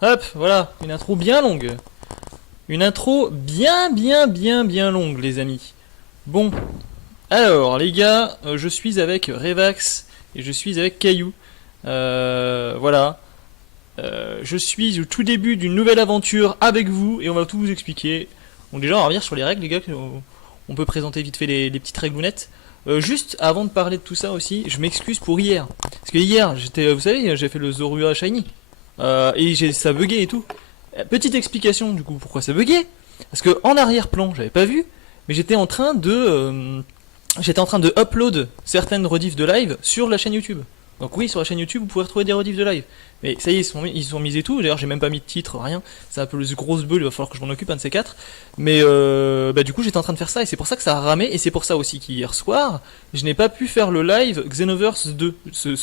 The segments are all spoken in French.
Hop, voilà, une intro bien longue. Une intro bien longue, les amis. Bon, alors, les gars, je suis avec Revax et je suis avec Caillou. Voilà. Je suis au tout début d'une nouvelle aventure avec vous et on va tout vous expliquer. Donc déjà, on va revenir sur les règles, les gars. On peut présenter vite fait les petites règles. Juste avant de parler de tout ça aussi, je m'excuse pour hier. Parce que hier, vous savez, j'ai fait le Zorua Shiny. Ça buguait et tout. Petite explication du coup pourquoi ça buguait. Parce que en arrière-plan, j'avais pas vu, mais j'étais en train de upload certaines rediffs de live sur la chaîne YouTube. Donc oui, sur la chaîne YouTube, vous pouvez retrouver des rediffs de live. Mais ça y est, ils sont mis et tout. D'ailleurs, j'ai même pas mis de titre, rien. C'est un peu le grosse bulle, il va falloir que je m'en occupe, un de ces quatre. Mais du coup, j'étais en train de faire ça et c'est pour ça que ça a ramé. Et c'est pour ça aussi qu'hier soir, je n'ai pas pu faire le live Xenoverse 2.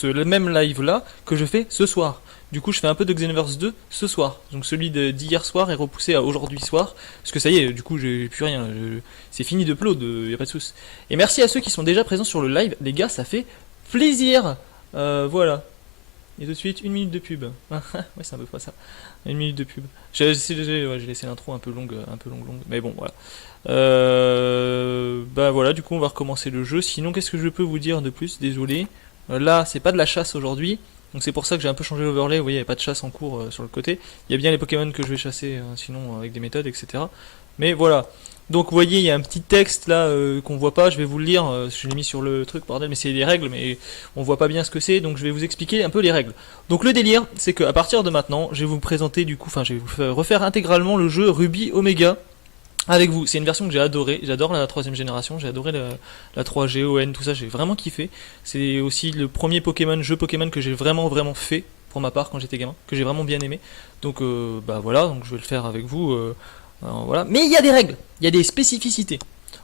Le même live là que je fais ce soir. Du coup, je fais un peu de Xenoverse 2 ce soir. Donc celui d'hier soir est repoussé à aujourd'hui soir. Parce que ça y est, du coup, j'ai plus rien. C'est fini d'upload, y a pas de soucis. Et merci à ceux qui sont déjà présents sur le live. Les gars, ça fait plaisir. Voilà. Et tout de suite, une minute de pub. Ouais, c'est un peu pas ça. Une minute de pub. J'ai laissé l'intro un peu longue, longue. Mais bon, voilà. Bah voilà, du coup, on va recommencer le jeu. Sinon, qu'est-ce que je peux vous dire de plus? Désolé. Là, c'est pas de la chasse aujourd'hui. Donc c'est pour ça que j'ai un peu changé l'overlay. Vous voyez, il n'y a pas de chasse en cours sur le côté. Il y a bien les Pokémon que je vais chasser, sinon avec des méthodes, etc. Mais voilà. Donc vous voyez, il y a un petit texte là qu'on voit pas, je vais vous le lire, je l'ai mis sur le truc, bordel, mais c'est les règles, mais on voit pas bien ce que c'est, donc je vais vous expliquer un peu les règles. Donc le délire, c'est qu'à partir de maintenant, je vais vous présenter du coup, enfin je vais vous refaire intégralement le jeu Ruby Omega avec vous. C'est une version que j'ai adorée, j'adore la troisième génération, j'ai adoré la 3G, ON, tout ça, j'ai vraiment kiffé. C'est aussi le premier jeu Pokémon que j'ai vraiment fait, pour ma part, quand j'étais gamin, que j'ai vraiment bien aimé. Donc bah voilà, donc je vais le faire avec vous. Alors, voilà. Mais il y a des règles, il y a des spécificités.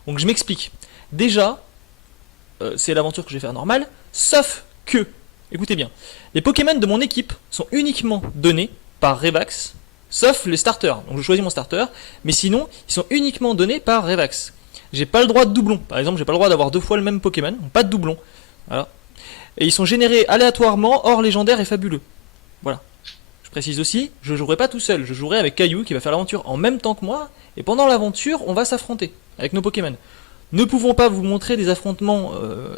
Donc je m'explique. Déjà, c'est l'aventure que je vais faire normale, sauf que, écoutez bien, les Pokémon de mon équipe sont uniquement donnés par Revax, sauf les starters. Donc je choisis mon starter, mais sinon, ils sont uniquement donnés par Revax. J'ai pas le droit de doublon. Par exemple, j'ai pas le droit d'avoir deux fois le même Pokémon, pas de doublon. Voilà. Et ils sont générés aléatoirement, hors légendaire et fabuleux. Voilà. Je précise aussi, je jouerai pas tout seul, je jouerai avec Caillou qui va faire l'aventure en même temps que moi, et pendant l'aventure, on va s'affronter avec nos Pokémon. Ne pouvons pas vous montrer des affrontements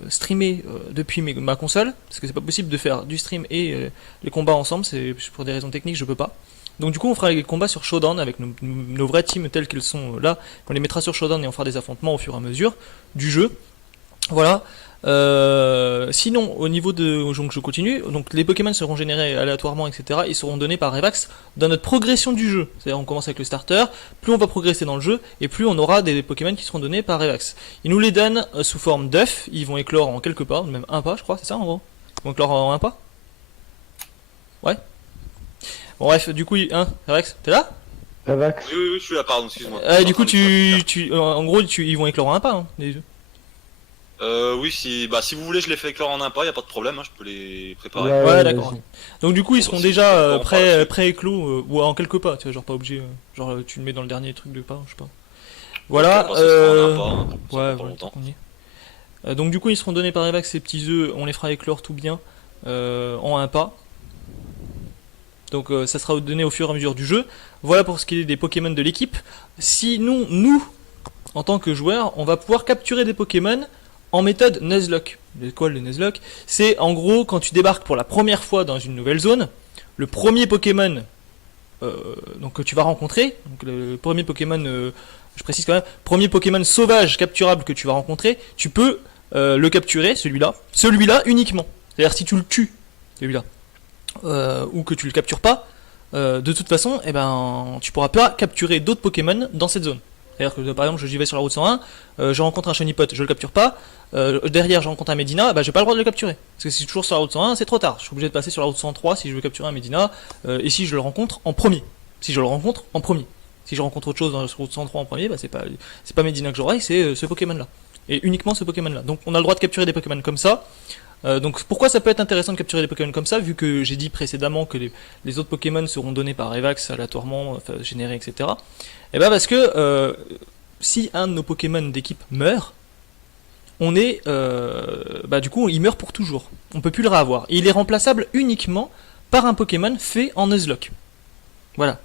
streamés depuis ma console, parce que c'est pas possible de faire du stream et les combats ensemble, c'est pour des raisons techniques, je peux pas. Donc du coup, on fera les combats sur Showdown avec nos vraies teams telles qu'elles sont là, on les mettra sur Showdown et on fera des affrontements au fur et à mesure du jeu. Voilà. Sinon, au niveau de. Donc je continue. Donc les Pokémon seront générés aléatoirement, etc. Ils seront donnés par Revax dans notre progression du jeu. C'est-à-dire, on commence avec le starter, plus on va progresser dans le jeu, et plus on aura des Pokémon qui seront donnés par Revax. Ils nous les donnent sous forme d'œufs. Ils vont éclore en quelques pas, même un pas, je crois, c'est ça en gros. Ils vont éclore en un pas. Ouais. Bon, bref, du coup, hein, Revax, t'es là? Ravax. Oui, je suis là, pardon, excuse-moi. Du coup, en gros, ils vont éclore en un pas, hein, les œufs. Oui, si vous voulez, je les fais éclore en un pas, y a pas de problème, hein, je peux les préparer. Ouais, Ouais, ouais, d'accord. vas-y. Donc du coup, ils Bon, seront si déjà vous faites par la suite. prêts éclos ou en quelques pas, tu vois, genre pas obligé, genre tu le mets dans le dernier truc de pas, je sais pas. Ok, Voilà, bah, ça sera en un pas, hein, ça prend ouais, pas voilà, longtemps. on y est. Donc du coup, ils seront donnés par Evax ces petits œufs, on les fera éclore tout bien en un pas. Donc ça sera donné au fur et à mesure du jeu. Voilà pour ce qui est des Pokémon de l'équipe. Sinon, nous, en tant que joueurs, on va pouvoir capturer des Pokémon en méthode Nuzlocke. C'est quoi le Nuzlocke? C'est en gros quand tu débarques pour la première fois dans une nouvelle zone, le premier Pokémon donc, que tu vas rencontrer, donc le premier Pokémon, je précise quand même, premier Pokémon sauvage capturable que tu vas rencontrer, tu peux le capturer, celui-là uniquement. C'est-à-dire si tu le tues, celui-là, ou que tu le captures pas, de toute façon, eh ben, tu pourras pas capturer d'autres Pokémon dans cette zone. C'est-à-dire que par exemple, j'y vais sur la route 101, je rencontre un Shiny Pot, je le capture pas, derrière je rencontre un Medina, bah j'ai pas le droit de le capturer. Parce que si c'est toujours sur la route 101, c'est trop tard. Je suis obligé de passer sur la route 103 si je veux capturer un Medina, et si je le rencontre en premier. Si je le rencontre en premier. Si je rencontre autre chose dans la route 103 en premier, bah c'est pas Medina que j'aurai, c'est ce Pokémon là. Et uniquement ce Pokémon là. Donc on a le droit de capturer des Pokémon comme ça. Donc pourquoi ça peut être intéressant de capturer des Pokémon comme ça, vu que j'ai dit précédemment que les autres Pokémon seront donnés par Evax aléatoirement, enfin, générés, etc. Et bah parce que si un de nos Pokémon d'équipe meurt, on est, bah du coup il meurt pour toujours. On peut plus le revoir. Et il est remplaçable uniquement par un Pokémon fait en Nuzlocke. Voilà.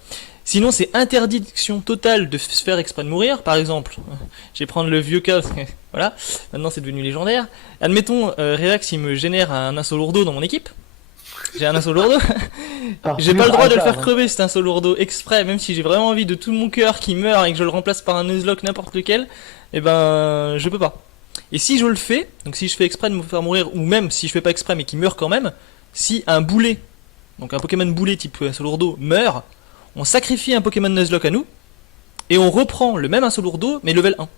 Sinon, c'est interdiction totale de se faire exprès de mourir. Par exemple, je vais prendre le vieux cas, parce que, voilà, maintenant c'est devenu légendaire. Admettons, Relax, il me génère un Insolourdo dans mon équipe. J'ai un Insolourdo. J'ai pas le droit de le faire crever, cet Insolourdo, exprès, même si j'ai vraiment envie de tout mon cœur qu'il meure et que je le remplace par un Nuzlocke n'importe lequel, et ben, je peux pas. Et si je le fais, donc si je fais exprès de me faire mourir, ou même si je fais pas exprès mais qu'il meurt quand même, si un boulet, donc un Pokémon boulet type Insolourdo meurt, on sacrifie un Pokémon Nuzlocke à nous, et on reprend le même Insolourdo, mais level 1.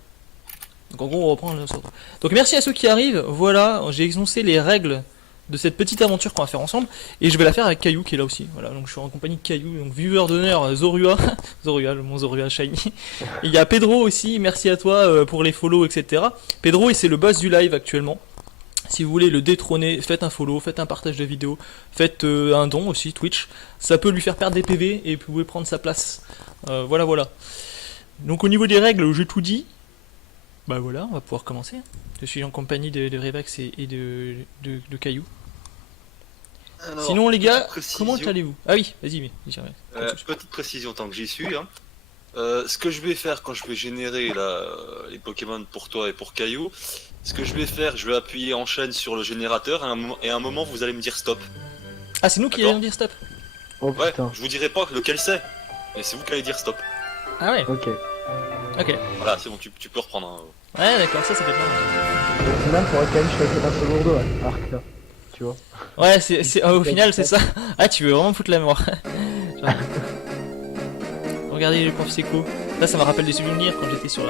Donc en gros, on reprend le Insolourdo. Donc merci à ceux qui arrivent, voilà, j'ai énoncé les règles de cette petite aventure qu'on va faire ensemble, et je vais la faire avec Caillou qui est là aussi. Voilà, donc je suis en compagnie de Caillou, donc viewer d'honneur Zorua, Zorua, mon Zorua Shiny. Et il y a Pedro aussi, merci à toi pour les follow, etc. Pedro, c'est le boss du live actuellement. Si vous voulez le détrôner, faites un follow, faites un partage de vidéo, faites un don aussi, Twitch. Ça peut lui faire perdre des PV et vous pouvez prendre sa place. Voilà, voilà. Donc au niveau des règles, j'ai tout dit. Bah voilà, on va pouvoir commencer. Je suis en compagnie de Revax et de Caillou. Alors, sinon les gars, précision. comment allez-vous? Ah oui, vas-y, mais petite précision tant que j'y suis. Hein. Ce que je vais faire quand je vais générer là, les Pokémon pour toi et pour Caillou, ce que je vais faire, je vais appuyer en chaîne sur le générateur et à un moment vous allez me dire stop. Ah, c'est nous qui allons dire stop. Oh Ouais, putain. je vous dirai pas lequel c'est, mais c'est vous qui allez dire stop. Ah ouais, Ok. ok. Voilà, c'est bon, tu peux reprendre. Hein. Ouais, d'accord, ça peut être marrant. Au final, faudrait quand même choisir un seul lourdeau, ouais. Arc là. Tu vois. Ouais, au final, c'est ça. Ah, tu veux vraiment foutre la mort. Regardez les profs Seco. Là, ça me rappelle des souvenirs quand j'étais sur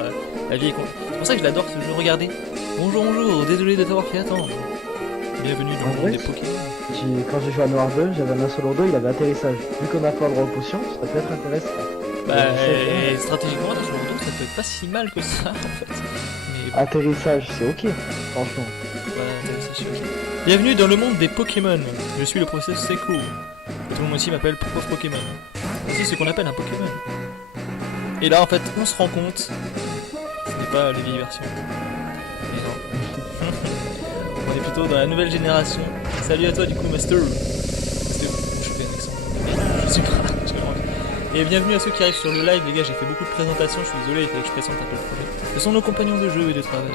la vieille con. C'est pour ça que je l'adore ce jeu. Regardez. Bonjour, bonjour. Désolé de t'avoir fait attendre. Bienvenue dans le monde des Pokémon. Quand j'ai joué à Noir 2, j'avais un seul lourdeau, il avait atterrissage. Vu qu'on a pas le droit aux potions, ça peut être intéressant. Bah, stratégiquement, dans ce monde, ça peut être pas si mal que ça, en fait. Mais atterrissage, c'est ok, franchement. Voilà, atterrissage, c'est ok. Bienvenue dans le monde des Pokémon. Je suis le professeur Seiko. Et tout le monde ici m'appelle Prof Pokémon. C'est ce qu'on appelle un Pokémon. Et là, en fait, on se rend compte, ce n'est pas les vieilles versions. Mais non. On est plutôt dans la nouvelle génération. Salut à toi, du coup, Master. Je fais un accent. Je suis pas. Et bienvenue à ceux qui arrivent sur le live, les gars. J'ai fait beaucoup de présentations. Je suis désolé, il fallait que je présente un peu le projet. Ce sont nos compagnons de jeu et de travail.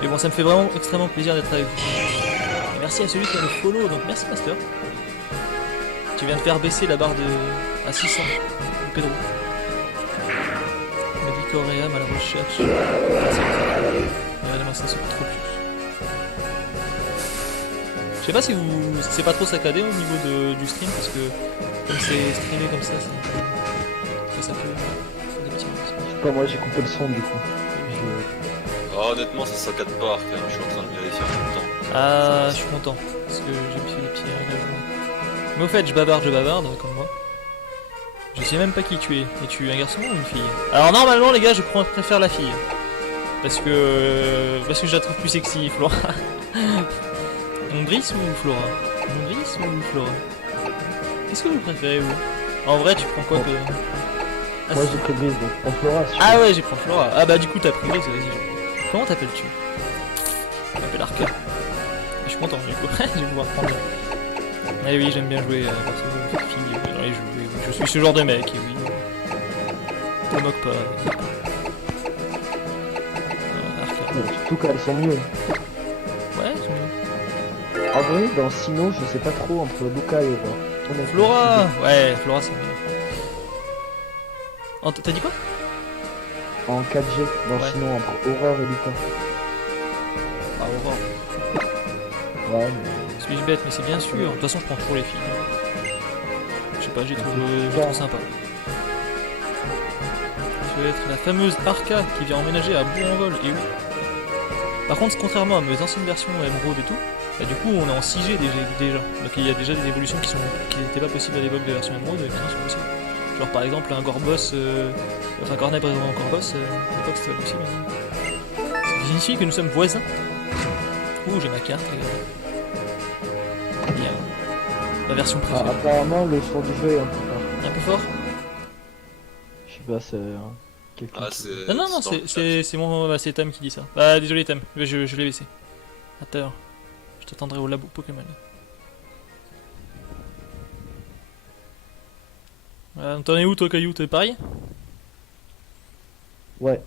Mais bon, ça me fait vraiment extrêmement plaisir d'être avec vous. Et merci à celui qui a le follow. Donc merci, Master. Tu viens de faire baisser la barre à 600. Pedro. Coréam à la recherche. Regardez-moi ça, c'est trop plus. Je sais pas si vous. C'est pas trop saccadé au niveau du stream parce que comme c'est streamé comme ça, ça peut faire des petits Je sais pas, moi j'ai coupé le son du coup. Oh, honnêtement, ça saccade pas, Arc, hein. Je suis en train de vérifier en même temps. Ah, je suis content parce que j'ai me fait les petits réglages. Mais au fait, je bavarde comme moi. Je sais même pas qui tu es. Es-tu un garçon ou une fille? Alors normalement les gars, je préfère la fille. Parce que je la trouve plus sexy, Flora. Ombris ou Flora? Ombris ou Flora? Qu'est-ce que vous préférez vous? En vrai, tu prends quoi que... Ah, moi j'ai pris Brise, donc prends Flora. Si ah ouais, j'ai pris Flora. Ah bah du coup t'as pris Brise, vas-y. Comment t'appelles-tu? Je m'appelle Arca. Je suis content du coup, je vais pouvoir prendre... Ah oui, j'aime bien jouer avec fille dans les jeux. Je suis ce genre de mec, et oui. Te moque pas. surtout qu'elles sont mieux. Ouais, c'est mieux. En vrai, dans Sinnoh, je sais pas trop entre Luca et Aurore. Flora. Ouais, Flora c'est mieux. T'as dit quoi? En 4G, dans ouais. Sinnoh, entre Aurore et Luca. Ah, Aurore. Ouais, mais... Suis-je bête, mais c'est bien sûr. De toute façon, je prends toujours les filles. Je sais pas, j'ai trouvé sympa. Je vais être la fameuse Arca qui vient emménager à Bourg-en-Vol. Et oui. Par contre, contrairement à mes anciennes versions Emerald et tout, bah, du coup, on est en 6G déjà. Donc il y a déjà des évolutions qui n'étaient pas possibles à l'époque de la version Emerald, mais maintenant sont possibles. Genre par exemple un Gorbos, enfin Cornet présent en Gorbos, à l'époque c'était pas possible. Hein. Ça signifie que nous sommes voisins. Ouh, j'ai ma carte, les gars. Bien. Ma version préférée. apparemment, le son du jeu est un peu fort. Un peu fort? Je sais pas, c'est quelqu'un. Ah, qui... c'est. Non, c'est mon. Bah, c'est Tam qui dit ça. Bah, désolé, Tam, je l'ai baissé. Attends, je t'attendrai au labo Pokémon. T'en es où toi, Caillou? T'es pareil? Ouais.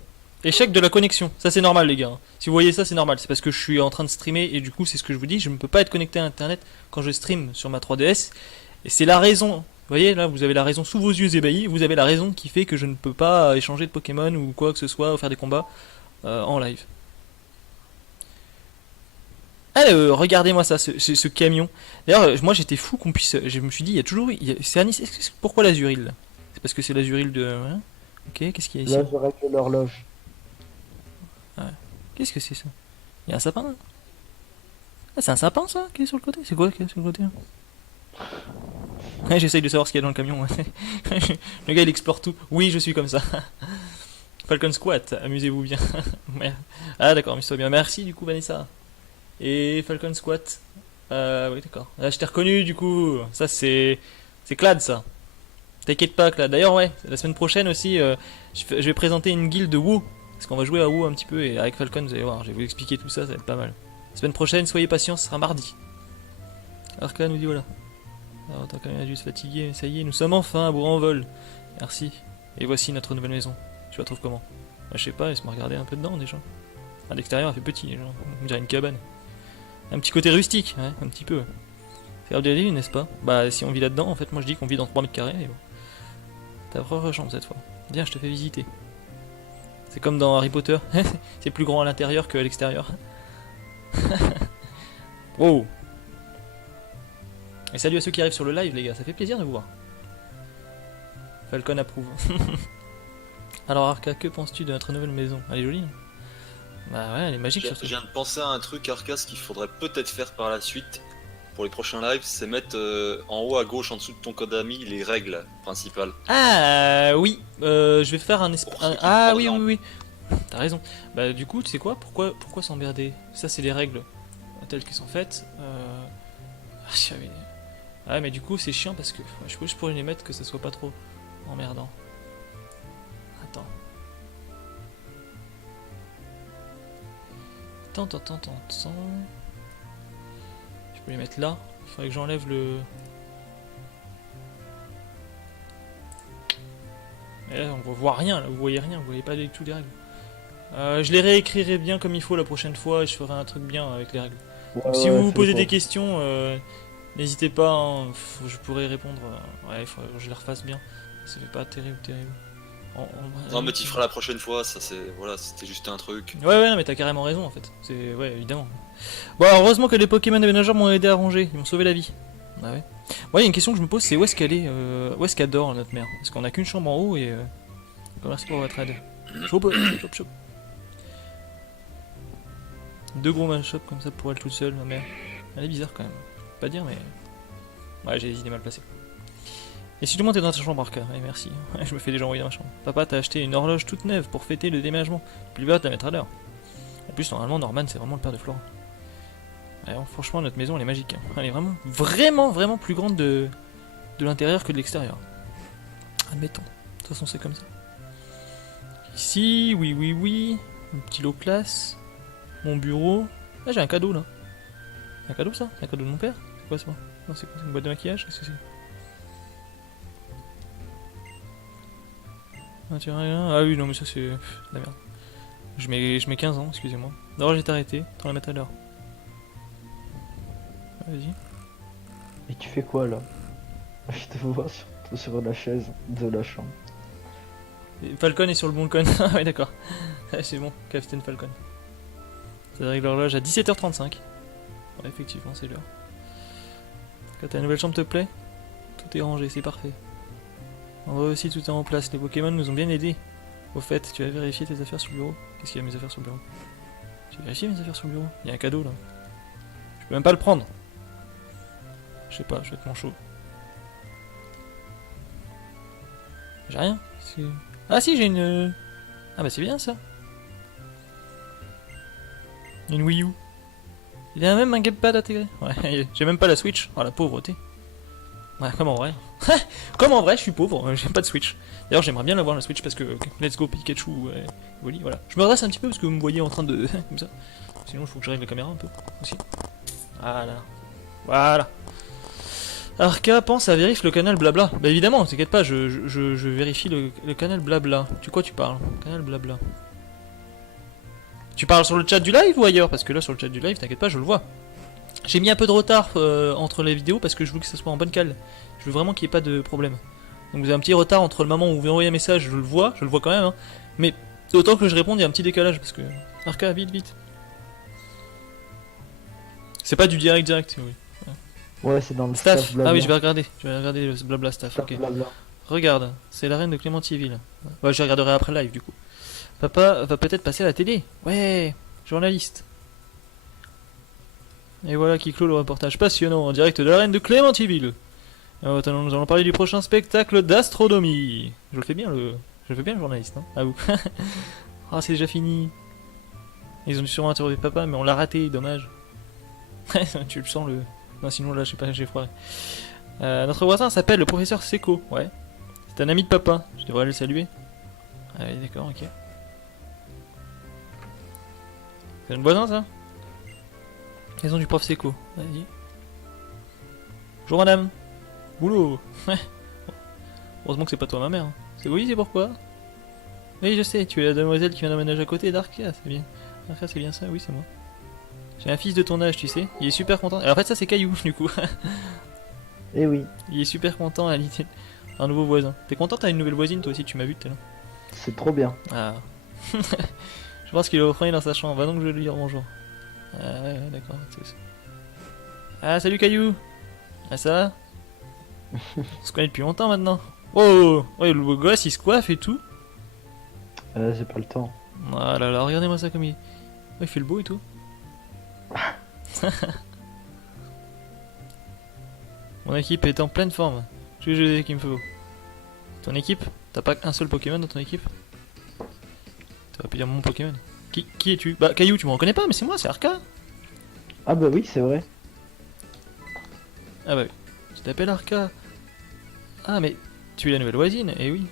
Échec de la connexion. Ça c'est normal les gars. Si vous voyez ça c'est normal. C'est parce que je suis en train de streamer et du coup c'est ce que je vous dis. Je ne peux pas être connecté à internet quand je stream sur ma 3DS. Et c'est la raison. Vous voyez là vous avez la raison sous vos yeux ébahis. Vous avez la raison qui fait que je ne peux pas échanger de Pokémon ou quoi que ce soit ou faire des combats en live. Alors, regardez-moi ça, ce camion. D'ailleurs, moi j'étais fou qu'on puisse. Je me suis dit, il y a toujours. C'est Anis. Pourquoi l'Azuril? C'est parce que c'est l'Azuril de. Hein. Ok, qu'est-ce qu'il y a ici? Là, je règle l'horloge. Qu'est-ce que c'est ça? Il y a un sapin là? Ah, c'est un sapin ça qui est sur le côté? C'est quoi qui est sur le côté là? Ouais, j'essaye de savoir ce qu'il y a dans le camion. Ouais. Le gars il explore tout. Oui, je suis comme ça. Falcon Squat, amusez-vous bien. Merde. Ah d'accord, amuse-toi bien. Merci du coup Vanessa. Et Falcon Squat. Oui d'accord. Là je t'ai reconnu du coup. Ça c'est Clad ça. T'inquiète pas Clad. D'ailleurs ouais, la semaine prochaine aussi je vais présenter une guilde de WoW. Parce qu'on va jouer à WoW un petit peu et avec Falcon vous allez voir, je vais vous expliquer tout ça, ça va être pas mal. La semaine prochaine, soyez patients, ce sera mardi. Arca nous dit voilà. Alors t'as quand même dû se fatiguer, mais ça y est, nous sommes enfin à bout en vol. Merci. Et voici notre nouvelle maison. Tu la trouves comment? Bah, je sais pas, laisse-moi regarder un peu dedans déjà. À l'extérieur, elle fait petit déjà. On dirait une cabane. Un petit côté rustique, ouais, un petit peu. C'est Airbnb, n'est-ce pas? Bah si on vit là-dedans, en fait, moi je dis qu'on vit dans 3 mètres carrés. Et bon. Ta propre chambre cette fois. Viens, je te fais visiter. C'est comme dans Harry Potter, c'est plus grand à l'intérieur qu'à l'extérieur. Wow. Et salut à ceux qui arrivent sur le live les gars, ça fait plaisir de vous voir. Falcon approuve. Alors Arca, que penses-tu de notre nouvelle maison? Elle est jolie hein? Bah ouais, elle est magique surtout. Je viens de penser à un truc Arca, ce qu'il faudrait peut-être faire par la suite pour les prochains lives, c'est mettre en haut à gauche en dessous de ton code ami les règles principales. Ah oui, je vais faire un Ah oui oui oui. T'as raison. Bah du coup, tu sais quoi? Pourquoi s'emmerder? Ça c'est les règles telles qu'elles sont faites. Ah mais du coup c'est chiant parce que je pourrais les mettre que ça soit pas trop emmerdant. Attends. Je peux les mettre là. Il faudrait que j'enlève le... Et là, on voit rien, là, vous voyez rien, vous voyez pas du tout les règles. Je les réécrirai bien comme il faut la prochaine fois et je ferai un truc bien avec les règles. Donc, si vous vous posez des questions, n'hésitez pas, hein, je pourrais répondre. Ouais, il faudrait que je les refasse bien. Ça fait pas terrible. Non mais tu feras la prochaine fois, ça c'est... Voilà, c'était juste un truc. Ouais, non, mais t'as carrément raison en fait. Ouais, évidemment. Bon, alors, heureusement que les Pokémon déménageurs m'ont aidé à ranger, ils m'ont sauvé la vie. Ah ouais. Ouais, il y a une question que je me pose, c'est où est-ce qu'elle est, où est-ce qu'elle dort notre mère? Parce qu'on a qu'une chambre en haut et... Merci pour votre aide. Chop. 2 gros mash-up comme ça pour elle toute seule, ma mère. Elle est bizarre quand même. Pas dire, mais... Ouais, j'ai les idées mal placées. Et si tout le monde est dans ta chambre, Arca, ouais, merci. Je me fais déjà envoyer dans ma chambre. Papa, t'as acheté une horloge toute neuve pour fêter le déménagement. Plus bas, de la mettre à l'heure. En plus, normalement, Norman, c'est vraiment le père de Flora. Alors, franchement, notre maison, elle est magique. Elle est vraiment plus grande de l'intérieur que de l'extérieur. Admettons. De toute façon, c'est comme ça. Ici, oui. Un petit lot classe. Mon bureau. Ah, j'ai un cadeau, là. C'est un cadeau, ça? C'est un cadeau de mon père? C'est quoi, ça? Non, c'est quoi? C'est une boîte de maquillage? Qu'est-ce que c'est? Ah, tiens, rien. Ah oui, non, mais ça, c'est... la merde. Je mets 15 ans, excusez-moi. D'abord, j'ai arrêté. T'en la mettre à l'heure. Vas-y. Et tu fais quoi là? Je te vois sur la chaise de la chambre. Et Falcon est sur le bon con. Ah ouais, d'accord. C'est bon, Captain Falcon. Ça règle l'horloge à 17h35. Ouais, effectivement, c'est l'heure. Quand ta nouvelle chambre te plaît, tout est rangé, c'est parfait. On voit aussi tout est en place. Les Pokémon nous ont bien aidés. Au fait, tu as vérifié tes affaires sur le bureau? Qu'est-ce qu'il y a mes affaires sur le bureau? Tu as vérifié mes affaires sur le bureau? Il y a un cadeau là. Je peux même pas le prendre. Je sais pas, je vais être mon chaud. J'ai rien. Ah si, j'ai une... Ah bah c'est bien ça. Une Wii U. Il y a même un gamepad intégré. Ouais, j'ai même pas la Switch. Oh la pauvreté. Ouais, comme en vrai. Comme en vrai, je suis pauvre, j'ai pas de Switch. D'ailleurs, j'aimerais bien l'avoir la Switch parce que let's go Pikachu, voilà. Je me redresse un petit peu parce que vous me voyez en train de... comme ça. Sinon, il faut que je règle la caméra un peu aussi. Voilà. Arca pense à vérifier le canal blabla. Bah évidemment, t'inquiète pas, je vérifie le canal blabla. Tu quoi tu parles? Canal blabla. Tu parles sur le chat du live ou ailleurs? Parce que là sur le chat du live, t'inquiète pas, je le vois. J'ai mis un peu de retard entre les vidéos parce que je veux que ça soit en bonne cale. Je veux vraiment qu'il n'y ait pas de problème. Donc vous avez un petit retard entre le moment où vous envoyez un message, je le vois quand même. Hein. Mais autant que je réponde, il y a un petit décalage parce que... Arca, vite, vite. C'est pas du direct, oui. Ouais, c'est dans le Staff. blabla. Ah oui, je vais regarder le blabla staff. Staff Ok. blabla. Regarde, c'est la reine de Clémentiville. Ouais, je regarderai après le live du coup. Papa va peut-être passer à la télé. Ouais, journaliste. Et voilà qui clôt le reportage passionnant en direct de la reine de Clémentiville. Alors, attends, nous allons parler du prochain spectacle d'astronomie. Je le fais bien le journaliste, hein. Ah vous. Ah, c'est déjà fini. Ils ont sûrement interrogé papa, mais on l'a raté, dommage. Tu le sens le. Non, sinon là, je sais pas, j'ai froid. Notre voisin s'appelle le professeur Seco, ouais. C'est un ami de papa, je devrais le saluer. Ah oui, d'accord, ok. C'est un voisin ça? Maison du prof Seco, vas-y. Bonjour madame. Boulot. Heureusement que c'est pas toi ma mère. C'est oui, c'est pourquoi? Oui, je sais, tu es la demoiselle qui vient d'emménager à côté d'Arkia, c'est bien. Arkia, c'est bien ça, oui, c'est moi. J'ai un fils de ton âge, tu sais. Il est super content. Alors, en fait, ça c'est Caillou, du coup. Eh oui, Il est super content à l'idée d'un nouveau voisin. T'es content, t'as une nouvelle voisine, toi aussi, tu m'as vu tout à l'heure. c'est trop bien. Ah. Je pense qu'il est au premier dans sa chambre. Va donc je vais lui dire bonjour. Ah ouais, d'accord. Ah salut Caillou. Ah ça va? On se connaît depuis longtemps maintenant. Oh, ouais, le beau gosse il se coiffe et tout. J'ai pas le temps. Ah là là, regardez-moi ça comme il... Oh, il fait le beau et tout. Mon équipe est en pleine forme. Je vais jouer qu'il me faut. Ton équipe? T'as pas un seul Pokémon dans ton équipe? T'aurais pu dire mon Pokémon. Qui es-tu? Bah Caillou, tu me reconnais pas, mais c'est moi, c'est Arca. Ah bah oui, c'est vrai. Ah bah oui. Tu t'appelles Arca. Ah mais tu es la nouvelle voisine, eh oui.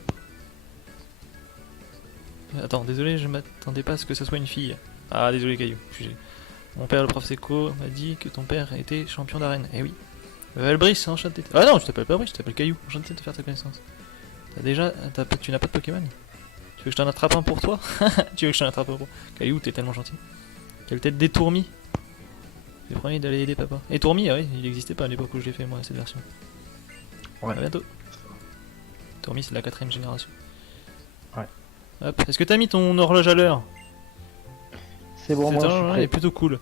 Attends, désolé, je m'attendais pas à ce que ce soit une fille. Ah désolé Caillou. Mon père, le prof Seco, m'a dit que ton père était champion d'arène, eh oui. Brice, enchanté. Ah non, je t'appelle pas Brice, je t'appelle Caillou. Enchanté de te faire ta connaissance. Tu n'as pas de Pokémon? Tu veux que je t'en attrape un pour toi? Tu veux que je t'en attrape un pour Caillou, t'es tellement gentil. Quelle tête d'étourmi. J'ai promis d'aller aider papa. Et Tourmi, ah oui, il n'existait pas à l'époque où je l'ai fait moi cette version. Ouais. À bientôt. Tourmi c'est de la 4ème génération. Ouais. Hop, est-ce que t'as mis ton horloge à l'heure? C'est bon, moi je suis Il est prêt. plutôt cool.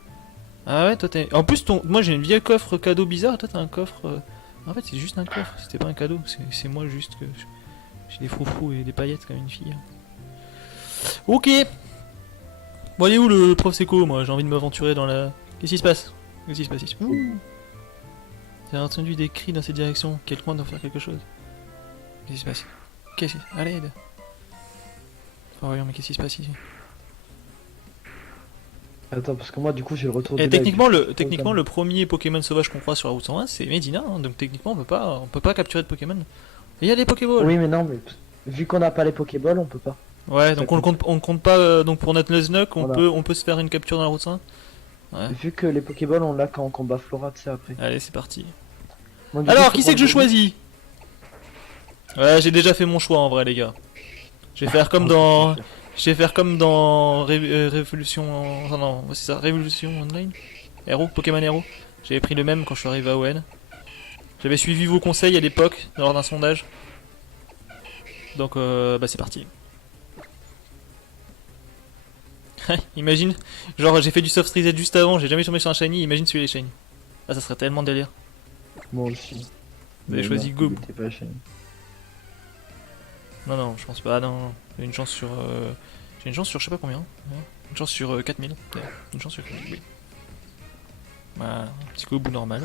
Ah ouais, toi t'es... En plus, moi j'ai une vieille coffre cadeau bizarre, toi t'as un coffre... En fait c'est juste un coffre, c'était pas un cadeau, c'est moi juste que... J'ai des froufrous et des paillettes comme une fille. Ok. Bon, il est où le prof Seco? Moi j'ai envie de m'aventurer dans la... Qu'est-ce qui se passe? Qu'est-ce qui se passe ici? J'ai entendu des cris dans cette direction. Quelqu'un doit faire quelque chose. Qu'est-ce qui se passe? Qu'est-ce qui... Allez, aide. Oh, voyons, mais qu'est-ce qui se passe ici? Attends, parce que moi du coup j'ai le retour Et de techniquement, le premier Pokémon sauvage qu'on croise sur la route 101, c'est Medina, hein, donc techniquement on peut pas capturer de Pokémon. Et il y a des Pokéballs. Oui mais non, mais vu qu'on n'a pas les Pokéballs, on peut pas. Ouais, donc on compte pas, donc pour notre Nuzlocke, Voilà. on peut se faire une capture dans la route 101. Ouais. Vu que les Pokéballs on l'a quand on combat Flora, tu sais après. Allez, c'est parti. Bon, du Alors, coup, qui faut c'est que je prendre- choisis? Ouais, j'ai déjà fait mon choix en vrai, les gars. Je vais faire comme dans... Je vais faire comme dans Révolution... Enfin non, c'est ça, Révolution Online. Hero, Pokémon Hero. J'avais pris le même quand je suis arrivé à ON. J'avais suivi vos conseils à l'époque, lors d'un sondage. Donc bah c'est parti. Imagine, genre j'ai fait du soft reset juste avant, j'ai jamais tombé sur un shiny, imagine celui les shiny. Ah ça serait tellement délire. Moi aussi. Vous avez Mais choisi non, Gob. il était pas shiny. Non, je pense pas, non. J'ai une chance sur... J'ai une chance sur je sais pas combien. Ouais. Une chance sur 4000. D'ailleurs. Une chance sur 4000, oui. Voilà, un petit coup au bout normal.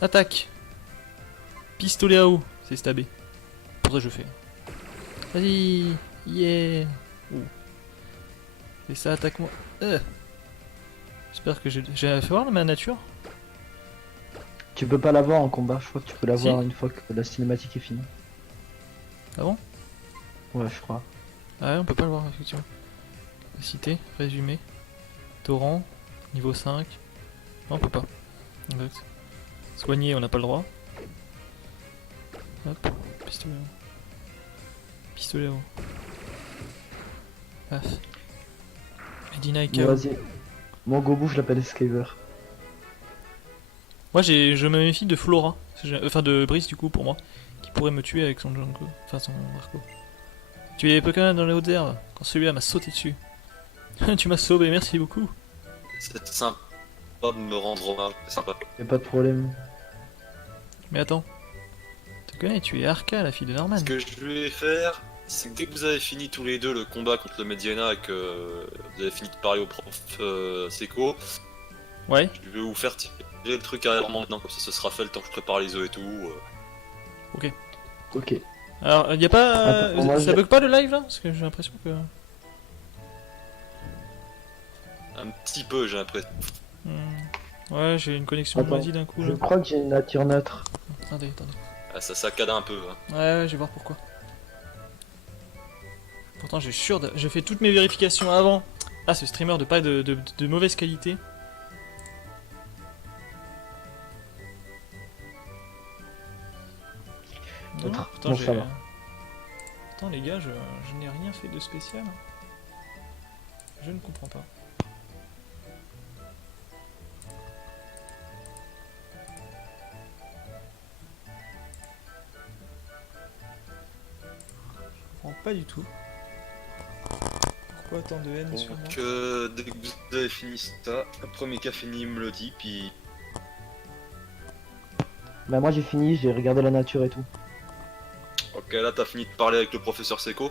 Attaque. Pistolet à eau, c'est stabé. Pour ça je fais. Vas-y. Yeah. Ouh. Et ça, attaque-moi. J'espère que j'ai fait voir ma nature. Tu peux pas l'avoir en combat, je crois que tu peux l'avoir Si. une fois que la cinématique est finie. Ah bon? Ouais, je crois. Ah ouais, on peut pas le voir effectivement. Cité, résumé. Torrent, niveau 5. Non, on peut pas. Exact. Soigner, on n'a pas le droit. Hop, pistolet. Pistolet avant. Paf. Medina et Bon, KO. vas-y. Mon Gobu, je l'appelle Escaver. Moi je me méfie de Flora. Enfin de Brice du coup pour moi. Qui pourrait me tuer avec son Junko. Enfin son Marco. Tu es Pokémon dans les hautes herbes quand celui-là m'a sauté dessus. Tu m'as sauvé, merci beaucoup. C'est sympa de me rendre hommage, c'est sympa. Y'a pas de problème. Mais attends. Tu connais, tu es Arca, la fille de Norman. Ce que je vais faire, c'est que dès que vous avez fini tous les deux le combat contre le Mediana et que vous avez fini de parler au prof Seco, Ouais. je vais vous faire tirer le truc à maintenant, comme ça ce sera fait le temps que je prépare les œufs et tout. Ok. Alors, y a pas. Attends, moi, ça je- bug pas le live là? Parce que j'ai l'impression que. Un petit peu, j'ai l'impression. Ouais, j'ai une connexion Attends, moisie d'un coup Je là. crois que j'ai une nature neutre. Attendez. Ah, ça saccade un peu. Hein. Ouais, je vais voir pourquoi. Pourtant, j'ai fait toutes mes vérifications avant. Ah, ce streamer de pas de mauvaise qualité. Non, Neutre. pourtant, Bon, j'ai. ça va. Attends, les gars, je n'ai rien fait de spécial. Je ne comprends pas. Je comprends pas du tout. Pourquoi tant de haine sur moi? Donc, dès que vous avez fini ça, le premier qui a fini il me le dit, puis Bah, moi j'ai fini, j'ai regardé la nature et tout. ok, là t'as fini de parler avec le professeur Seco.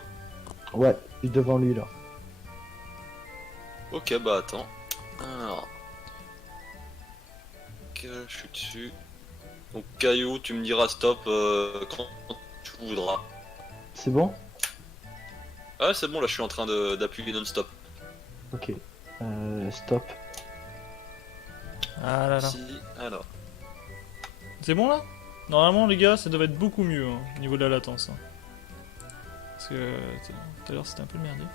Ouais, je suis devant lui là. Ok, bah attends. Alors. Ok, je suis dessus. Donc, Caillou, tu me diras stop quand tu voudras. C'est bon? Ah, c'est bon, là je suis en train d'appuyer non-stop. Ok. Stop. Ah là là. Si, alors. C'est bon là? Normalement les gars ça devait être beaucoup mieux hein, au niveau de la latence. Hein. Parce que tout à l'heure c'était un peu le merdier.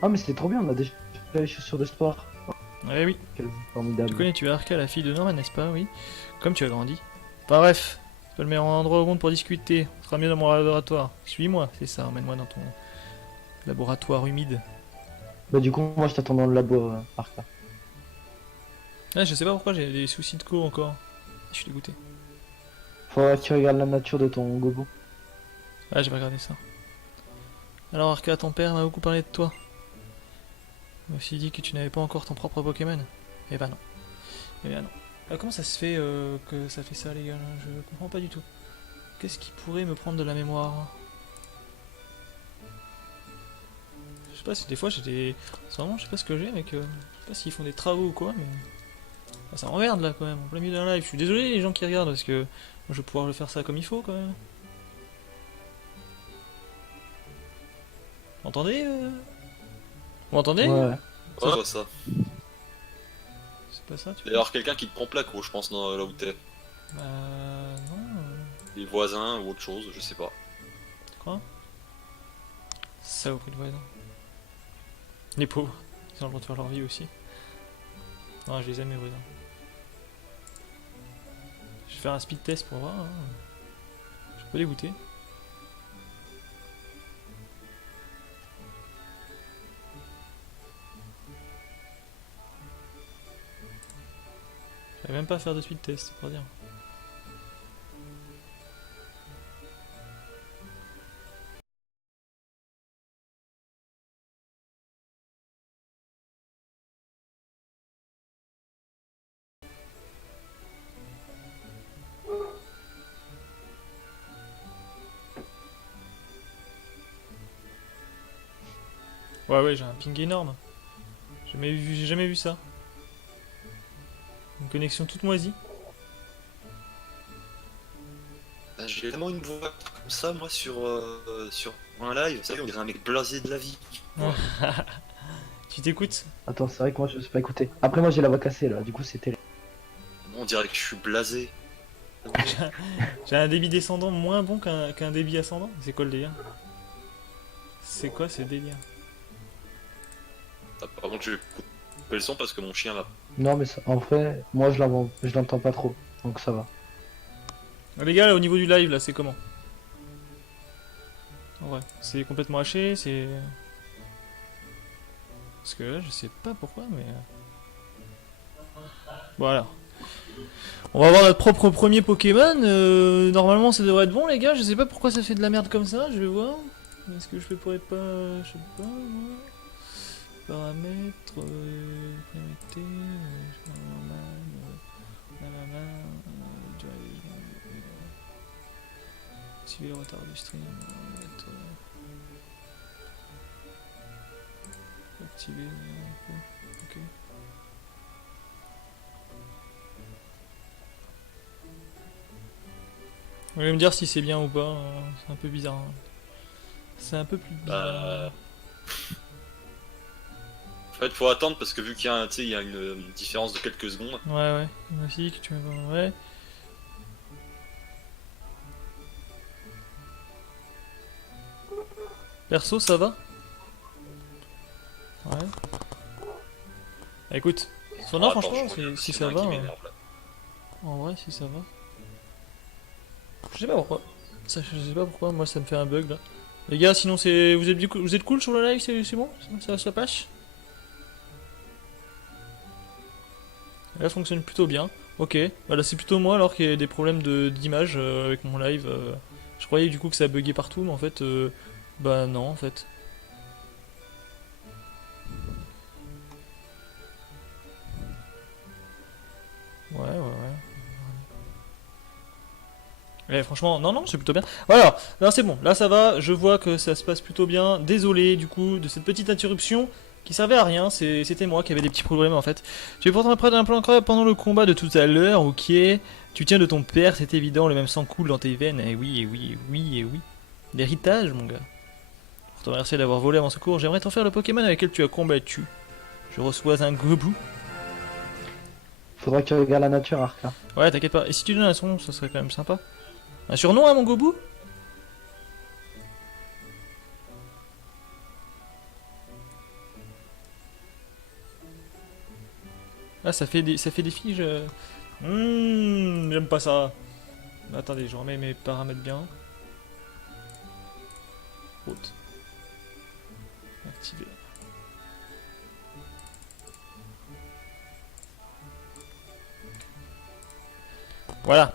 Ah, mais c'était trop bien, on a déjà les chaussures de sport. Ouais oui, Quel formidable. tu connais, tu es Arca, la fille de Norman, n'est-ce pas? Oui. Comme tu as grandi. Enfin bref, c'est pas le meilleur endroit au monde pour discuter. Ce sera mieux dans mon laboratoire. Suis-moi, c'est ça, emmène-moi dans ton laboratoire humide. Bah, du coup, moi je t'attends dans le labo, Arca. Ah, je sais pas pourquoi j'ai des soucis de co encore. Je suis dégoûté. Faudra que tu regardes la nature de ton Gobu. Ah, j'ai pas regardé ça. Alors Arca, ton père m'a beaucoup parlé de toi. Il m'a aussi dit que tu n'avais pas encore ton propre Pokémon. Eh ben non. Eh bien non. Comment ça se fait que ça fait ça les gars là? Je comprends pas du tout. Qu'est-ce qui pourrait me prendre de la mémoire? Je sais pas si des fois j'ai des... C'est vraiment je sais pas ce que j'ai mec. Je sais pas s'ils font des travaux ou quoi mais... Ah, ça m'emmerde là quand même, en plein milieu d'un live. Je suis désolé les gens qui regardent parce que je vais pouvoir le faire ça comme il faut quand même. Vous m'entendez Vous m'entendez? Ouais. Ouais, c'est ça. C'est pas ça tu Il va y avoir quelqu'un qui te pompe la cour, je pense, là où t'es. Bah non. Les voisins ou autre chose, je sais pas. Tu crois? Ça au prix de voisin. Les pauvres, ils ont le droit de faire leur vie aussi. Non, je les aime mes voisins. Je vais faire un speed test pour voir. Hein. Je suis pas dégoûté. Je vais même pas faire de speed test, c'est pour dire. Ouais, j'ai un ping énorme. J'ai jamais vu ça. Une connexion toute moisie. J'ai tellement une voix comme ça, moi, sur un live. Vous savez, on dirait un mec blasé de la vie. Tu t'écoutes? Attends, c'est vrai que moi je me suis pas écouté. Après, moi j'ai la voix cassée là, du coup c'était. On dirait que je suis blasé. J'ai un débit descendant moins bon qu'un débit ascendant. C'est quoi le délire? C'est quoi ce délire? Ah, par contre, je vais couper le son parce que mon chien va. Non, mais ça, en vrai, moi je l'entends pas trop, donc ça va. Les gars, là, au niveau du live, là, c'est comment? En vrai, c'est complètement haché, c'est... Parce que là, je sais pas pourquoi, mais... Voilà. On va voir notre propre premier Pokémon. Normalement, ça devrait être bon, les gars. Je sais pas pourquoi ça fait de la merde comme ça. Je vais voir. Est-ce que je pourrais pas... Je sais pas, moi. Paramètres... priorité... normal... nanana, activer le retard du stream... activer... ok. Vous allez me dire si c'est bien ou pas, c'est un peu bizarre. Hein. C'est un peu plus bizarre. En fait, faut attendre parce que vu qu'il y a, il y a une différence de quelques secondes. Ouais, magnifique, tu veux voir, ouais. Perso, ça va? Ouais. Bah, écoute, non, Attends, franchement, je crois que si c'est ça un va. qui m'énerve, là. En vrai, si ça va. Je sais pas pourquoi. Ça, je sais pas pourquoi, moi ça me fait un bug là. Les gars, sinon c'est. Vous êtes cool sur le live, c'est bon? Ça passe? Là, ça fonctionne plutôt bien. Ok, voilà, c'est plutôt moi alors qu'il y a des problèmes d'image avec mon live. Je croyais du coup que ça buguait partout, mais en fait, bah non, en fait. Ouais. Ouais, franchement, non, c'est plutôt bien. Voilà, là c'est bon, là ça va, je vois que ça se passe plutôt bien. Désolé du coup de cette petite interruption qui servait à rien, c'était moi qui avais des petits problèmes en fait. Tu es pourtant près d'un plan incroyable pendant le combat de tout à l'heure, ok. Tu tiens de ton père, c'est évident, le même sang coule dans tes veines, eh oui. L'héritage mon gars. Pour te remercier d'avoir volé à mon secours, j'aimerais t'en faire le Pokémon avec lequel tu as combattu. Je reçois un Gobu. Faudra que tu regardes la nature, Arca. Ouais, t'inquiète pas, et si tu donnes un son, ça serait quand même sympa. Un surnom à mon Gobu? Ah, ça fait des fiches. J'aime pas ça. Attendez, je remets mes paramètres bien. Route. Activé. Voilà.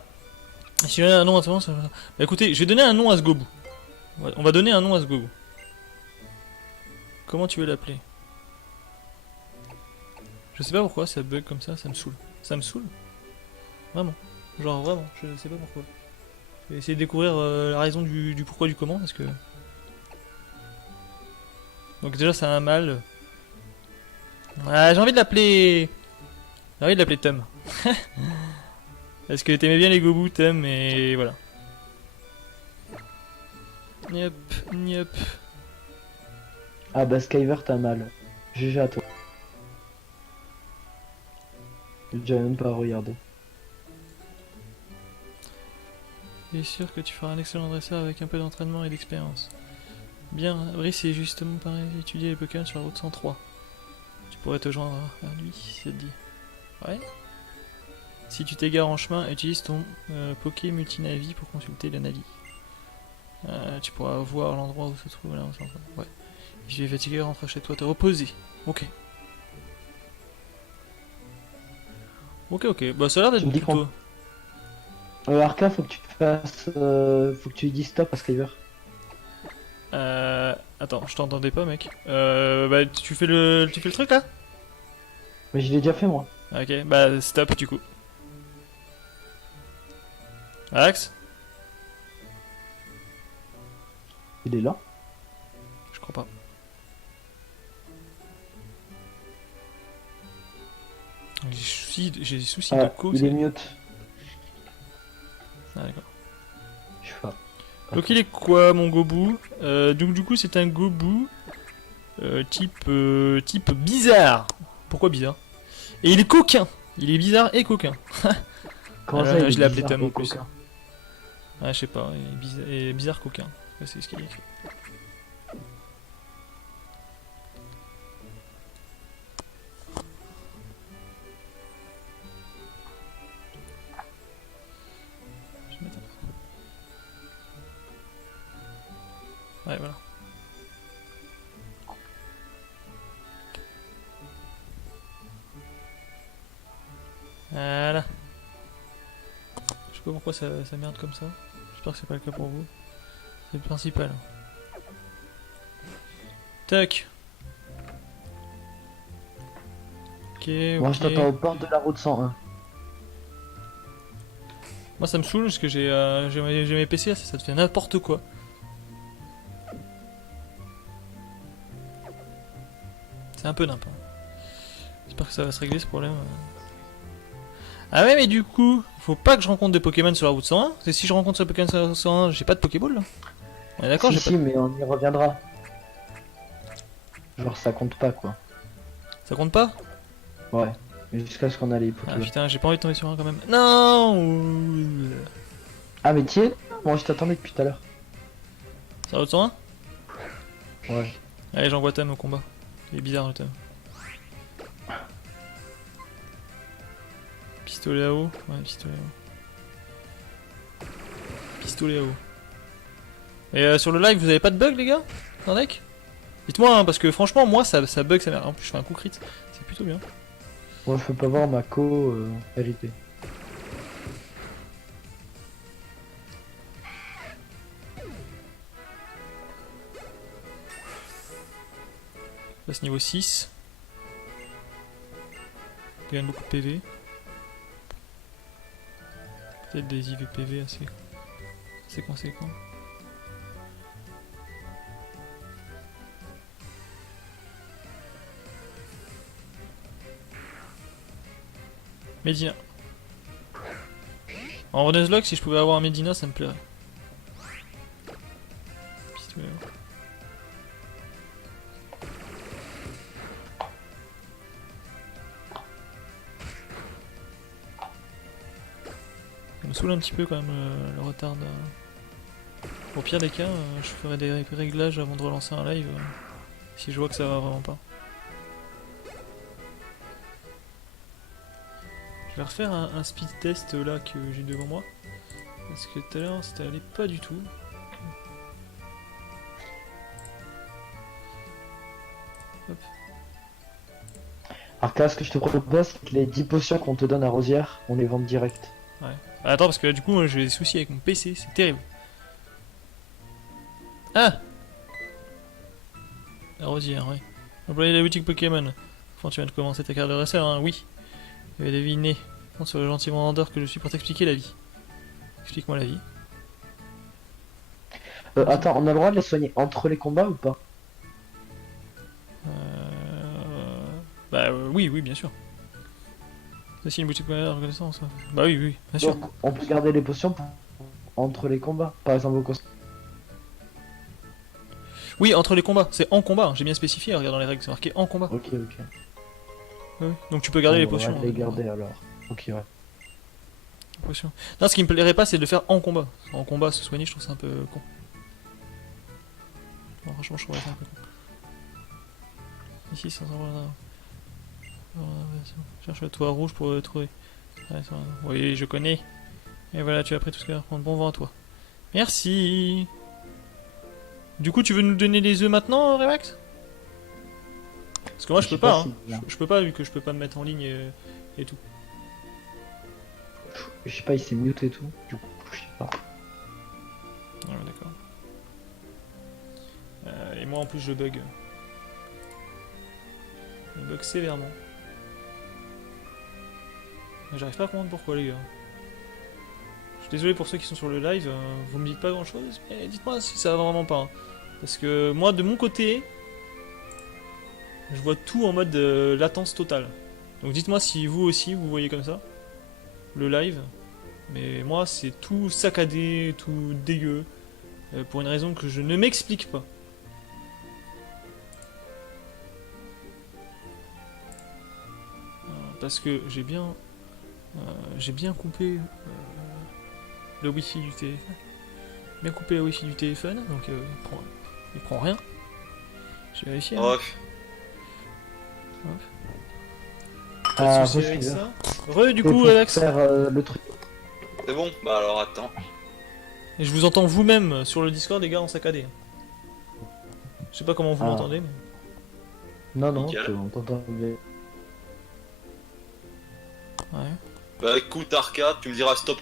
Si je donne un nom à ce moment, ça... Bah écoutez, je vais donner un nom à ce Gobu. Ouais, on va donner un nom à ce Gobu. Comment tu veux l'appeler? Je sais pas pourquoi ça bug comme ça me saoule. Ça me saoule? Vraiment. Genre vraiment, je sais pas pourquoi. Je vais essayer de découvrir la raison du pourquoi du comment parce que... Donc déjà c'est un mâle. Ah, j'ai envie de l'appeler... J'ai envie de l'appeler Tom. Parce que t'aimais bien les Gobu, Tom, et voilà. Niop. Ah bah Skyver, t'as mal. GG à toi. J'ai même pas regardé. T'es sûr que tu feras un excellent dresseur avec un peu d'entraînement et d'expérience. Bien, Brice est justement pareil, étudier les Pokémon sur la route 103. Tu pourrais te joindre à lui, si ça te dit. Ouais. Si tu t'égares en chemin, utilise ton Poké Multinavi pour consulter le Navi. Tu pourras voir l'endroit où se trouve là. Ouais. Si tu es fatigué, rentre chez toi te reposer. Ok. Ok. Bah ça a l'air d'être Tu me dis plutôt... Arca, faut que tu fasses. Faut que tu lui dises stop à Skyver. Attends, je t'entendais pas mec. Bah tu fais le truc là? Mais je l'ai déjà fait moi. Ok, bah stop du coup. Axe? Il est là. Je crois pas. J'ai des soucis de Ah, cause. il est mute. Ah d'accord. Je sais pas. Donc il est quoi mon Gobu? Donc du coup c'est un Gobu type bizarre. Pourquoi bizarre? Et il est coquin. Il est bizarre et coquin. Comment Ah, ça, il est je l'ai appelé bizarre, Tom en le plus. coquin. Ah je sais pas, il est bizarre coquin. C'est ce qu'il y a écrit. Je vais mettre Voilà. Je sais pas pourquoi ça merde comme ça. J'espère que c'est pas le cas pour vous. C'est le principal. Tac. Ok, Moi, ok. je t'attends aux portes de la route 101. Moi ça me saoule parce que j'ai mes PC là, ça te fait n'importe quoi. C'est un peu n'importe. J'espère que ça va se régler ce problème. Ah ouais mais du coup, faut pas que je rencontre des Pokémon sur la route 101. Parce que si je rencontre ce Pokémon sur la route 101, j'ai pas de Pokéball là. On est d'accord, Si, j'ai si, mais on y reviendra. Genre, ça compte pas, quoi. pas. Ça compte pas? Ouais. Jusqu'à ce qu'on a les Ah Pokémon. putain, j'ai pas envie de tomber sur un quand même. Non. Ah, mais tiens, moi, je t'attendais depuis tout à l'heure. Sur la route 101? Ouais. Allez, j'envoie Thème au combat. Il est bizarre le Thème. Pistolet à eau? Ouais, pistolet à eau. Pistolet à eau. Et sur le live, vous avez pas de bug, les gars? Dans deck? Dites-moi, hein, parce que franchement, moi, ça bug, ça merde. En plus, je fais un coup crit. C'est plutôt bien. Moi, je peux pas voir ma RIP. Je passe niveau 6. Je gagne beaucoup de PV. Peut-être des IVPV assez conséquents. Medina. En Nuzlocke, si je pouvais avoir un Medina, ça me plairait. Pistolet. Ça me saoule un petit peu quand même le retard de... Au pire des cas, je ferai des réglages avant de relancer un live si je vois que ça va vraiment pas. Je vais refaire un speed test là que j'ai devant moi. Parce que tout à l'heure ça allait pas du tout. Hop. Alors, là, ce que je te propose, c'est que les 10 potions qu'on te donne à Rosière, on les vend direct. Ouais. Ah, attends, parce que là, du coup, j'ai des soucis avec mon PC, c'est terrible. Ah La rosière, ouais. Employé de la boutique Pokémon. Enfin, tu viens de commencer ta carrière de dresseur, hein, oui. J'avais deviné. Compte sur le gentil vendeur que je suis pour t'expliquer la vie. Explique-moi la vie. Attends, on a le droit de les soigner entre les combats ou pas? Bah oui, oui, bien sûr. C'est une boutique de reconnaissance. Ouais. Bah oui, oui, bien sûr. Donc, on peut garder les potions entre les combats. Par exemple, au Oui, entre les combats, c'est en combat, hein, j'ai bien spécifié, regarde dans les règles, c'est marqué en combat. Ok, ok. Ouais, donc tu peux garder les On va potions. les hein. garder alors. Ok, ouais. Potions. Non, ce qui me plairait pas, c'est de le faire en combat. En combat, se soigner, je trouve ça un peu con. Non, franchement, je trouve ça un peu con. Ici, sans avoir cherche la toit rouge pour le trouver. Ouais, oui, je connais. Et voilà, tu as appris tout ce qu'il y a à prendre. Bon vent à toi. Merci. Du coup, tu veux nous donner les œufs maintenant, Remax? Parce que moi, je peux pas, hein. Je peux pas, vu que je peux pas me mettre en ligne et tout. Je sais pas, il s'est mute et tout. Du coup, je sais pas. Ouais, d'accord. Et moi, en plus, je bug. Je bug sévèrement. J'arrive pas à comprendre pourquoi, les gars. Je suis désolé pour ceux qui sont sur le live, vous me dites pas grand chose, mais dites-moi si ça va vraiment pas. Hein. Parce que moi, de mon côté, je vois tout en mode latence totale. Donc dites-moi si vous aussi, vous voyez comme ça, le live. Mais moi, c'est tout saccadé, tout dégueu, pour une raison que je ne m'explique pas. Parce que j'ai bien coupé le wifi du téléphone. Bien coupé le wifi du téléphone, donc il prend rien. J'ai vérifié. Hein. Bref. Pas de soucis avec ça. Du coup, Alex. Faire le truc. C'est bon? Bah alors attends. Et je vous entends vous-même sur le Discord, les gars, en saccadé. Je sais pas comment vous m'entendez, mais. Non, non, Nickel. on t'entend bien. Ouais. Bah écoute Arca, tu me diras stop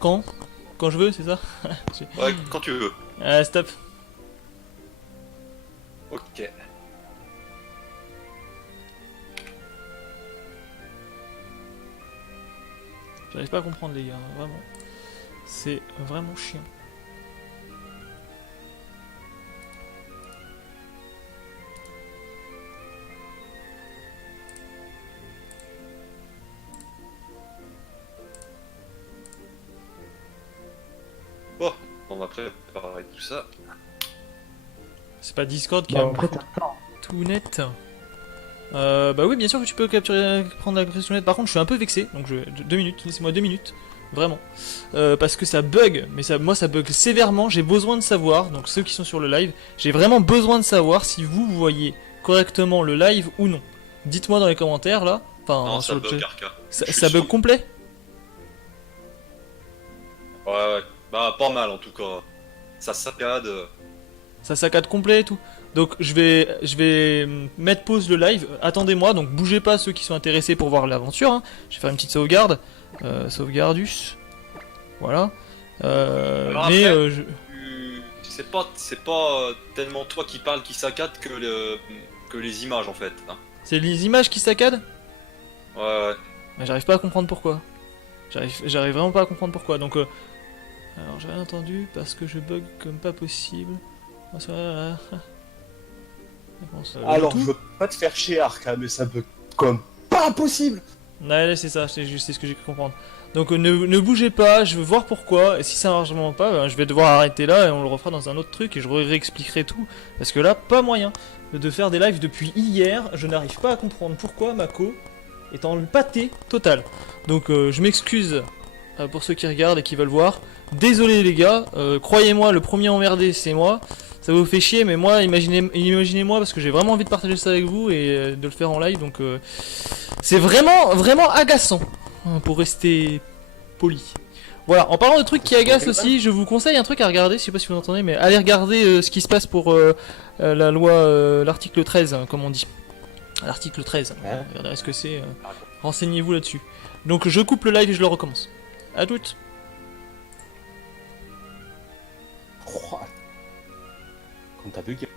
Quand? Quand je veux, c'est ça? ouais, quand tu veux. Stop. Ok. J'arrive pas à comprendre les gars, vraiment. C'est vraiment chiant. Bon, on va préparer tout ça. C'est pas Discord qui Bah, va me après, foutre t'as tout net. Bah oui, bien sûr que tu peux capturer, prendre la pression net. Par contre, je suis un peu vexé, donc 2 minutes, laissez-moi 2 minutes, vraiment. Parce que ça bug, mais moi ça bug sévèrement. J'ai besoin de savoir, donc ceux qui sont sur le live, j'ai vraiment besoin de savoir si vous voyez correctement le live ou non. Dites-moi dans les commentaires là. Enfin, Non, sur ça le bug chat. Arca. Ça, Je suis ça bug sûr. complet? Ouais, ouais. Bah pas mal en tout cas. Ça saccade. Ça saccade complet et tout. Donc je vais mettre pause le live. Attendez-moi, donc bougez pas ceux qui sont intéressés pour voir l'aventure. Hein. Je vais faire une petite sauvegarde. Sauvegardus. Voilà. Alors Mais après, c'est pas tellement toi qui parle qui saccade que les images en fait. Hein. c'est les images qui saccadent. Ouais, ouais. Mais j'arrive pas à comprendre pourquoi. J'arrive vraiment pas à comprendre pourquoi. Donc alors j'ai rien entendu parce que je bug comme pas possible. Alors, je veux pas te faire chier, Arca, mais ça peut comme pas possible. Ouais, c'est ça, c'est ce que j'ai cru comprendre. Donc ne bougez pas, je veux voir pourquoi, et si ça marche vraiment pas, ben, je vais devoir arrêter là et on le refera dans un autre truc et je réexpliquerai tout. Parce que là, pas moyen de faire des lives depuis hier, je n'arrive pas à comprendre pourquoi Mako est en pâté total. Donc je m'excuse pour ceux qui regardent et qui veulent voir. Désolé les gars, croyez-moi, le premier emmerdé c'est moi. Ça vous fait chier, mais moi, imaginez-moi parce que j'ai vraiment envie de partager ça avec vous et de le faire en live, donc c'est vraiment, vraiment agaçant, hein, pour rester poli. Voilà, en parlant de trucs qui agacent aussi, je vous conseille un truc à regarder, je sais pas si vous entendez, mais allez regarder ce qui se passe pour la loi, l'article 13, hein, comme on dit. L'article 13, Ouais. regardez ce que c'est, renseignez-vous là-dessus. Donc je coupe le live et je le recommence. À toutes. Oh, comme t'as bugué.